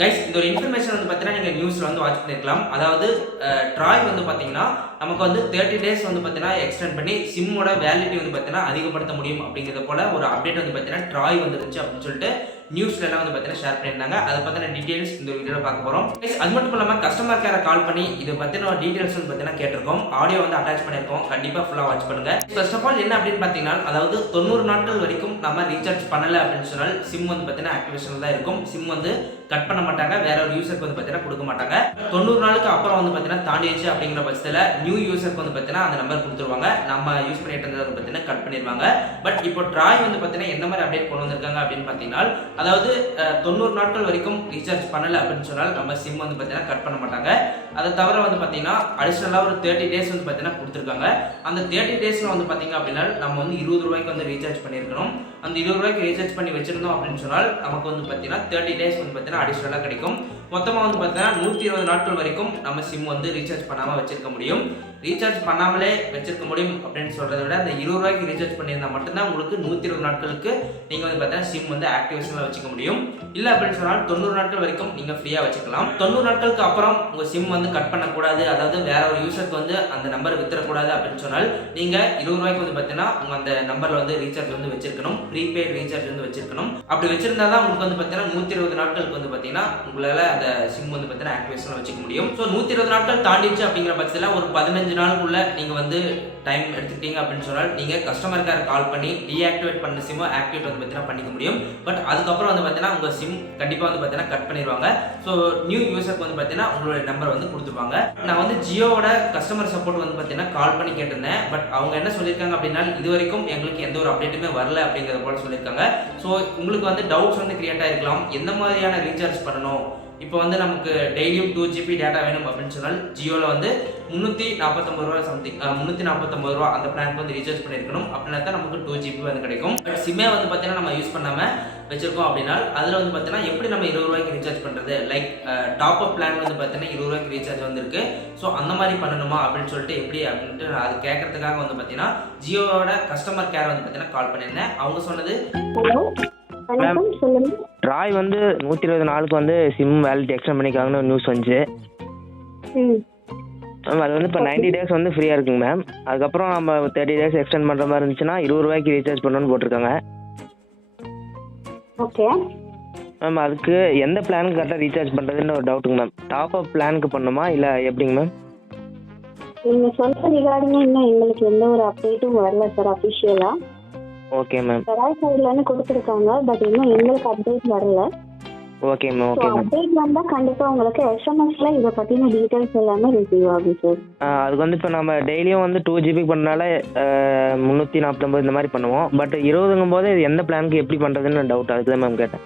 Guys இந்த ஒரு information வந்து பார்த்தீங்கன்னா நீங்கள் நியூஸில் வந்து வாட்ச் பண்ணியிருக்கலாம். அதாவது ட்ராய் வந்து பார்த்தீங்கன்னா நமக்கு வந்து 30 டேஸ் வந்து பார்த்தீங்கன்னா எக்ஸ்டெண்ட் பண்ணி சிம்மோட வேலிடிட்டி வந்து பார்த்தீங்கன்னா அதிகப்படுத்த முடியும் அப்படிங்கிறத போல ஒரு அப்டேட் வந்து பார்த்தீங்கன்னா ட்ராய் வந்துருச்சு அப்படின்னு சொல்லிட்டு நியூஸ்லாம் வந்து பார்த்தீங்கன்னா ஷேர் பண்ணியிருந்தாங்க. அதை பற்றின டீட்டெயில்ஸ் இந்த வீடியோவில் பார்க்க போகிறோம். அது மட்டும் இல்லாமல் கஸ்டமர் கேரை கால் பண்ணி இதை பற்றின டீட்டெயில்ஸ் வந்து பார்த்தீங்கன்னா கேட்டிருக்கோம். ஆடியோ வந்து அட்டாச் பண்ணியிருக்கோம். கண்டிப்பாக ஃபுல்லாக வாட்ச் பண்ணுங்கள். ஃபர்ஸ்ட் ஆஃப் ஆல் என்ன அப்படின்னு பார்த்தீங்கன்னா, அதாவது 90 நாட்கள் வரைக்கும் நம்ம ரீசார்ஜ் பண்ணலை அப்படின்னு சொன்னால் சிம் வந்து பார்த்தீங்கன்னா ஆக்டிவேஷனில் தான் இருக்கும். சிம் வந்து கட் பண்ண மாட்டாங்க, வேற ஒரு யூசருக்கு வந்து பார்த்தீங்கன்னா கொடுக்க மாட்டாங்க. 90 நாளுக்கு அப்புறம் வந்து பார்த்தீங்கன்னா தாண்டிடுச்சு அப்படிங்கிற பட்சத்தில் நியூ யூசருக்கு வந்து பார்த்தீங்கன்னா அந்த நம்பர் கொடுத்துருவாங்க. நம்ம யூஸ் பண்ணிட்டு இருந்ததை வந்து பார்த்தீங்கன்னா கட் பண்ணிடுவாங்க. பட் இப்போ ட்ராய் வந்து பார்த்தீங்கன்னா எந்த மாதிரி அப்டேட் கொண்டு வந்திருக்காங்க அப்படின்னு பார்த்தீங்கன்னா, அதாவது 90 நாட்கள் வரைக்கும் ரீசார்ஜ் பண்ணலை அப்படின்னு சொன்னால் நம்ம சிம் வந்து பார்த்தீங்கன்னா கட் பண்ண மாட்டாங்க. அதை தவிர வந்து பார்த்தீங்கன்னா அடிஷனலாக ஒரு 30 டேஸ் வந்து பார்த்தீங்கன்னா கொடுத்துருக்காங்க. அந்த 30 டேஸில் வந்து பார்த்தீங்க அப்படின்னா நம்ம வந்து 20 ரூபாய்க்கு வந்து ரீசார்ஜ் பண்ணியிருக்கணும். அந்த 20 ரூபாய்க்கு ரீசார்ஜ் பண்ணி வச்சிருந்தோம் அப்படின்னு சொன்னால் நமக்கு வந்து பார்த்தீங்கன்னா 30 டேஸ் வந்து பார்த்தீங்கன்னா அடிஷனலாக கிடைக்கும். மொத்தமாக வந்து பார்த்தீங்கன்னா 120 நாட்கள் வரைக்கும் நம்ம சிம் வந்து ரீசார்ஜ் பண்ணாமல் வச்சிருக்க முடியும். ரீசார்ஜ் பண்ணாமலே வச்சிருக்க முடியும் அப்படின்னு சொல்கிறத விட அந்த 20 ரூபாய்க்கு ரீசார்ஜ் பண்ணியிருந்தால் மட்டும்தான் உங்களுக்கு 120 நாட்களுக்கு நீங்கள் வந்து பார்த்தீங்கன்னா சிம் வந்து ஆக்டிவேஷனில் வச்சுக்க முடியும். இல்லை அப்படின்னு சொன்னால் 90 நாட்கள் வரைக்கும் நீங்கள் ஃப்ரீயாக வச்சுக்கலாம். 90 நாட்களுக்கு அப்புறம் உங்கள் சிம் வந்து கட் பண்ணக்கூடாது, அதாவது வேற ஒரு யூசருக்கு வந்து அந்த நம்பர் வித்துறக்கூடாது அப்படின்னு சொன்னால் நீங்கள் 20 ரூபாய்க்கு வந்து பார்த்தீங்கன்னா உங்கள் அந்த நம்பரில் வந்து ரீசார்ஜ் வந்து வச்சிருக்கணும். ப்ரீபெய்ட் ரீசார்ஜ் வந்து வச்சிருக்கணும். அப்படி வச்சிருந்தா தான் உங்களுக்கு வந்து பார்த்தீங்கன்னா 120 நாட்களுக்கு வந்து பார்த்தீங்கன்னா உங்களால் அந்த சிம் வந்து பார்த்தீங்கன்னா ஆக்டிவேஷனில் வச்சுக்க முடியும். ஸோ 120 நாட்கள் தாண்டிச்சு அப்படிங்கிற பட்சத்தில் ஒரு 15 நாளுக்குள்ள நீங்கள் வந்து டைம் எடுத்துக்கிட்டீங்க அப்படின்னு சொன்னால் நீங்கள் கஸ்டமர் கேர் கால் பண்ணி டீஆக்டிவேட் பண்ண சிம்மை ஆக்டிவேட் வந்து பார்த்தீங்கன்னா பண்ணிக்க முடியும். பட் அதுக்கப்புறம் வந்து பார்த்தீங்கன்னா உங்கள் சிம் கண்டிப்பாக வந்து பார்த்தீங்கன்னா கட் பண்ணிடுவாங்க. ஸோ நியூ யூசருக்கு வந்து பார்த்தீங்கன்னா உங்களோட நம்பர் வந்து கொடுத்துருவாங்க. நான் வந்து ஜியோவோட கஸ்டமர் சப்போர்ட் வந்து பார்த்தீங்கன்னா கால் பண்ணி கேட்டிருந்தேன். பட் அவங்க என்ன சொல்லியிருக்காங்க அப்படின்னா, இது வரைக்கும் எங்களுக்கு எந்த ஒரு அப்டேட்டுமே வரல அப்படிங்கிறத போல சொல்லியிருக்காங்க. ஸோ உங்களுக்கு வந்து டவுட்ஸ் வந்து கிரியேட் ஆகிருக்கலாம், எந்த மாதிரியான ரீசார்ஜ் பண்ணணும். இப்போ வந்து நமக்கு டெய்லியும் 2 GB டேட்டா வேணும் அப்படின்னு சொன்னால் ஜியோவில் வந்து 349 ரூபா சம்திங் 349 ரூபா அந்த பிளானுக்கு வந்து ரீசார்ஜ் பண்ணியிருக்கணும். அப்படின்னா தான் நமக்கு 2 GB வந்து கிடைக்கும். பட் சிம்மே வந்து பார்த்தீங்கன்னா நம்ம யூஸ் பண்ணாமல் வச்சிருக்கோம் அப்படின்னா அதில் வந்து பார்த்தீங்கன்னா எப்படி நம்ம 20 ரூபாய்க்கு ரீசார்ஜ் பண்ணுறது, லைக் டாப் அப் பிளான் வந்து பார்த்தீங்கன்னா 20 ரூபாய்க்கு ரீசார்ஜ் வந்துருக்கு. ஸோ அந்த மாதிரி பண்ணணுமா அப்படின்னு சொல்லிட்டு எப்படி அப்படின்ட்டு நான் அது கேட்கறதுக்காக வந்து பார்த்தீங்கன்னா ஜியோவோட கஸ்டமர் கேர் வந்து பார்த்தீங்கன்னா கால் பண்ணியிருந்தேன். அவங்க சொன்னது, ட்ராய் வந்து 120 நாளுக்கு வந்து சிம் வேலிடிட்டி எக்ஸ்டெண்ட் பண்ணிக்காங்கன்னு ஒரு நியூஸ் வந்துச்சு மேம். அது வந்து இப்போ 90 டேஸ் வந்து ஃப்ரீயாக இருக்குங்க மேம். அதுக்கப்புறம் நம்ம 30 டேஸ் எக்ஸ்டெண்ட் பண்ணுற மாதிரி இருந்துச்சுன்னா 20 ரூபாய்க்கு ரீசார்ஜ் பண்ணணும்னு போட்டிருக்காங்க. ஓகே மேம், அதுக்கு எந்த பிளானுக்கு கரெக்டாக ரீசார்ஜ் பண்ணுறதுன்னு ஒரு டவுட்டுங்க மேம். டாப் அப் பிளானுக்கு பண்ணணுமா இல்லை எப்படிங்க மேம்? நீங்கள் சொல்கிற ரிகார்டிங்க இன்னும் எங்களுக்கு எந்த ஒரு அப்டேட்டும் வரல சார் அஃபிஷியலாக. Okay ma'am. செராய் சைட்லேருந்து கொடுத்துருக்காங்க, பட் இன்னும் எங்களுக்கு அப்டேட் வரல. Okay ma'am. Okay ma'am. Update வந்தால் கண்டிப்பாக உங்களுக்கு எஸ்எம்எஸ்ல இதை பற்றின டீட்டெயில்ஸ் எல்லாமே ரிசீவ் ஆகும் சார். அதுக்கு வந்து இப்போ நம்ம டெய்லியும் வந்து 2 GB பண்ணனால 349 இந்த மாதிரி பண்ணுவோம். பட் 20ங்கும் போது இது எந்த பிளானுக்கு எப்படி பண்ணுறதுன்னு டவுட், அதுக்கு தான் மேம் கேட்டேன்.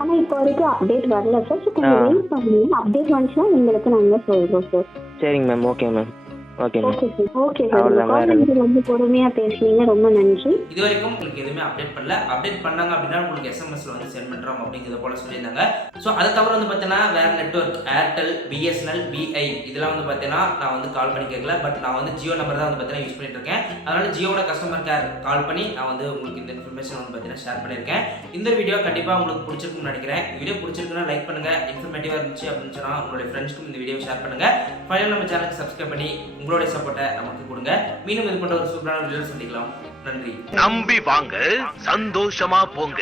ஆனால் இப்போ வரைக்கும் அப்டேட் வரல சார். ஸோ கொஞ்சம் வெயிட் பண்ணுங்க, அப்டேட் வந்துச்சுன்னா எங்களுக்கு நாங்கள் சொல்கிறோம் சார். சரிங்க ma'am. Okay ma'am. Okay ma'am. Okay sir. Okay sir, நீங்கள் ரொம்ப பொறுமையாக பேசுனீங்க, ரொம்ப நன்றி. இது வரைக்கும் உங்களுக்கு எதுவுமே அப்டேட் பண்ணல. அப்டேட் பண்ணாங்க அப்படின்னா உங்களுக்கு எஸ்எம்எஸ்ல வந்து சென்ட் பண்ணுறோம் அப்படிங்கிறத போல சொல்லியிருந்தாங்க. ஸோ அதை தவிர வந்து பார்த்தீங்கன்னா வேற நெட்வொர்க் ஏர்டெல், பிஎஸ்என்எல், விஐ இதெல்லாம் வந்து பார்த்தீங்கன்னா நான் வந்து கால் பண்ணி கேட்கல. பட் நான் வந்து ஜியோ நம்பர் தான் வந்து பார்த்தீங்கன்னா யூஸ் பண்ணிட்டு இருக்கேன். அதனால ஜியோட கஸ்டமர் கேர் கால் பண்ணி நான் வந்து உங்களுக்கு இந்த இன்ஃபர்மேஷன் வந்து பார்த்தீங்கன்னா ஷேர் பண்ணியிருக்கேன். இந்த வீடியோ கண்டிப்பாக உங்களுக்கு பிடிச்சிருக்குன்னு நினைக்கிறேன். வீடியோ பிடிச்சிருக்குன்னா லைக் பண்ணுங்க, இன்ஃபர்மேட்டிவாக இருந்துச்சு அப்படின்னு சொன்னால் உங்களுடைய ஃப்ரெண்ட்ஸ்க்கும் இந்த வீடியோ ஷேர் பண்ணுங்க. ஃபைனல் நம்ம சேனலுக்கு சப்ஸ்கிரைப் பண்ணி உங்களுடைய சப்போர்ட்டை நமக்கு கொடுங்க. மீண்டும் இது போன்ற ஒரு சூப்பரான வீடியோ சந்திக்கலாம். நன்றி. நம்பி வாங்க, சந்தோஷமா போங்க.